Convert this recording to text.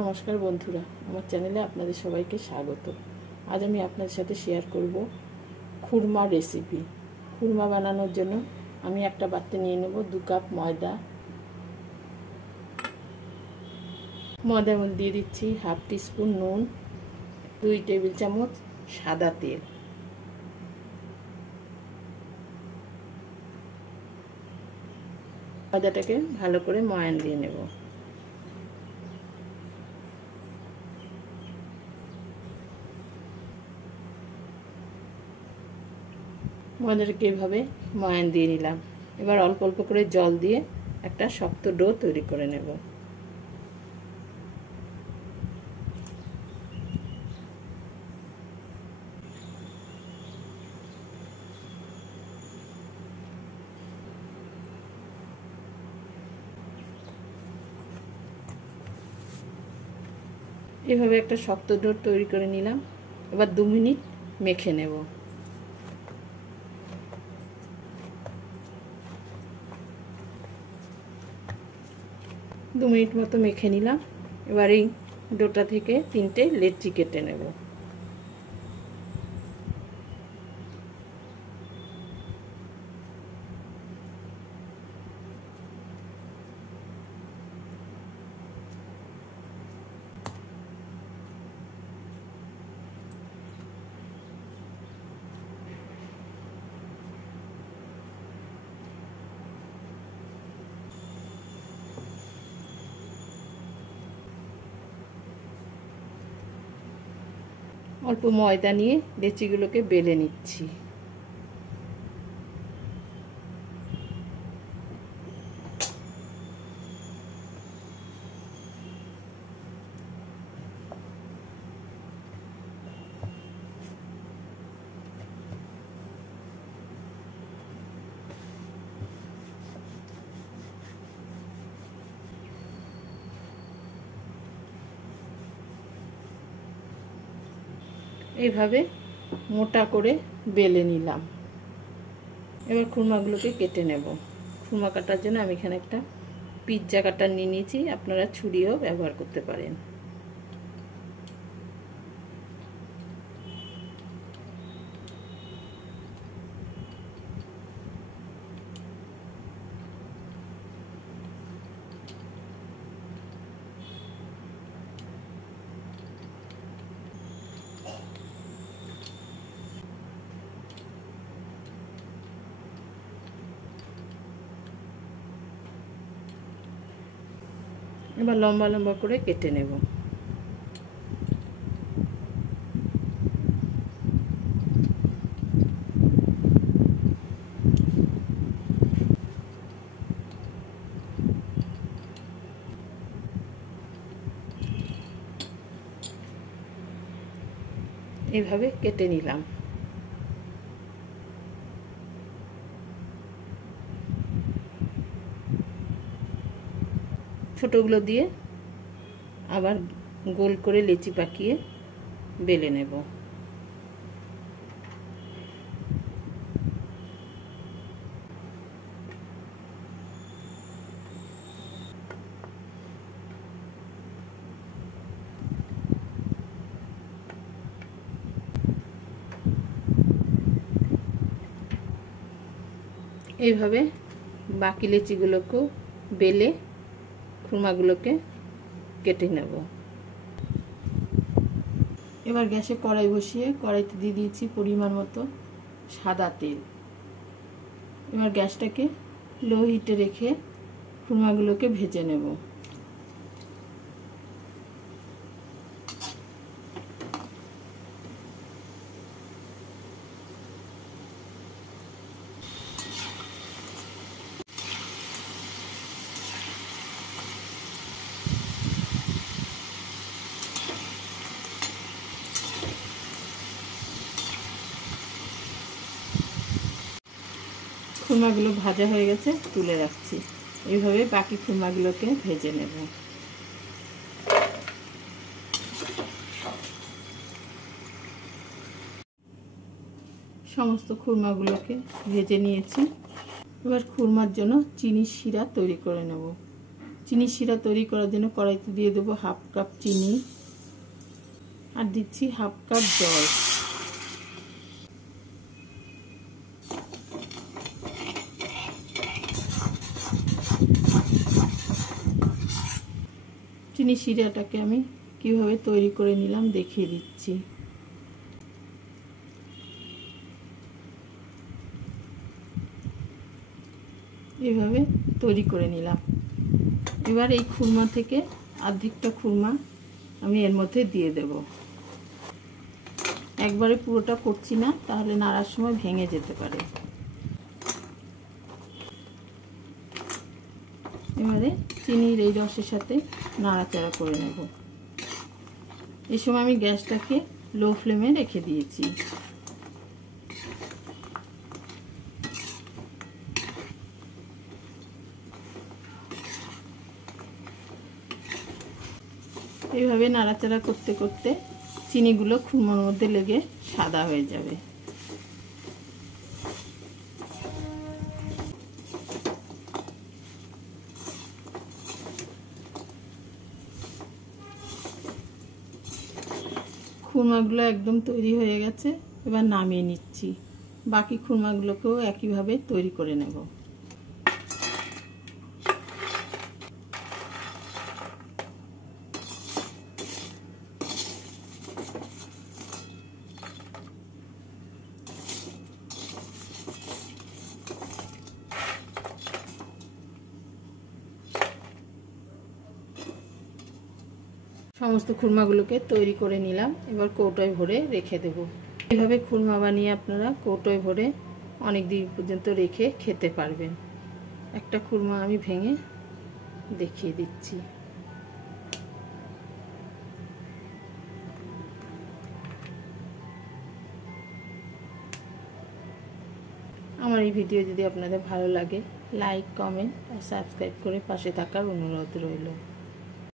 নমস্কার বন্ধুরা, আমার চ্যানেলে আপনাদের সবাইকে স্বাগত। আজ আমি আপনাদের সাথে শেয়ার করব খুরমা রেসিপি। খুরমা বানানোর জন্য আমি একটা পাত্রে নিয়ে নেব 2 কাপ ময়দা। ময়দার মধ্যে দিয়ে দিচ্ছি হাফ টিস্পুন নুন, 2 টেবিল চামচ সাদা তেল। ময়দাটাকে ভালো করে ময়ান দিয়ে নেব। ময়দাটাকে এভাবে ময়ান দিয়ে নিলাম। এবার অল্প অল্প করে জল দিয়ে একটা শক্ত ডো তৈরি করে নেব। এভাবে একটা শক্ত ডো তৈরি করে নিলাম। এবার 2 মিনিট মেখে নেব। দু মিনিট মতো মেখে নিলাম। এবার এই ডোটা থেকে 3টে লেচি কেটে নেব। অল্প ময়দা নিয়ে লেচিগুলোকে বেলে নিচ্ছি। এইভাবে মোটা করে বেলে নিলাম। এবার খুরমাগুলোকে কেটে নেব। খুরমা কাটার জন্য আমি এখানে একটা পিৎজা কাটার নিয়ে নিয়েছি, আপনারা ছুরিও ব্যবহার করতে পারেন। এবার লম্বা লম্বা করে কেটে নেব। এইভাবে কেটে নিলাম। ছোটগুলো দিয়ে আবার গোল করে লেচি পাকিয়ে বেলে নেব। এইভাবে বাকি লেচিগুলোকেও বেলে খুরমাগুলোকে কেটে নেব। এবার গ্যাসে কড়াই বসিয়ে কড়াইতে দিয়ে দিয়েছি পরিমাণ মতো সাদা তেল। এবার গ্যাসটাকে লো হিটে রেখে খুরমাগুলোকে ভেজে নেব। খুরমাগুলো ভাজা হয়ে গেছে, তুলে রাখছি। এইভাবে বাকি খুরমাগুলোকে ভেজে নেব। সমস্ত খুরমাগুলোকে ভেজে নিয়েছি। এবার খুরমার জন্য চিনির শিরা তৈরি করে নেব। চিনি শিরা তৈরি করার জন্য কড়াইতে দিয়ে দেবো 1/2 কাপ চিনি আর দিচ্ছি 1/2 কাপ জল। চিনি শিরাটাকে আমি কিভাবে তৈরি করে নিলাম দেখিয়ে দিচ্ছি। এভাবে তৈরি করে নিলাম। এবার এই খুরমা থেকে অর্ধেকটা খুরমা আমি এর মধ্যে দিয়ে দেব। একবারে পুরোটা করছি না, তাহলে নাড়ার সময় ভেঙে যেতে পারে। এবারে চিনির এই রসের সাথে নাড়াচাড়া করে নেব। এই সময় আমি গ্যাসটাকে লো ফ্লেমে রেখে দিয়েছি। এইভাবে নাড়াচাড়া করতে করতে চিনিগুলো খুরমার মধ্যে লেগে সাদা হয়ে যাবে। খুরমাগুলো একদম তৈরি হয়ে গেছে, এবার নামিয়ে নিচ্ছি। বাকি খুরমাগুলোকেও একইভাবে তৈরি করে নেব। সমস্ত খুরমাগুলোকে তৈরি করে নিলাম। এবার কৌটোয় ভরে রেখে দেব। এইভাবে খুরমা বানিয়ে আপনারা কৌটোয় ভরে অনেক দিন পর্যন্ত রেখে খেতে পারবেন। একটা খুরমা আমি ভেঙে দেখিয়ে দিচ্ছি। আমার এই ভিডিও যদি আপনাদের ভালো লাগে, লাইক, কমেন্ট আর সাবস্ক্রাইব করে পাশে থাকার অনুরোধ রইল।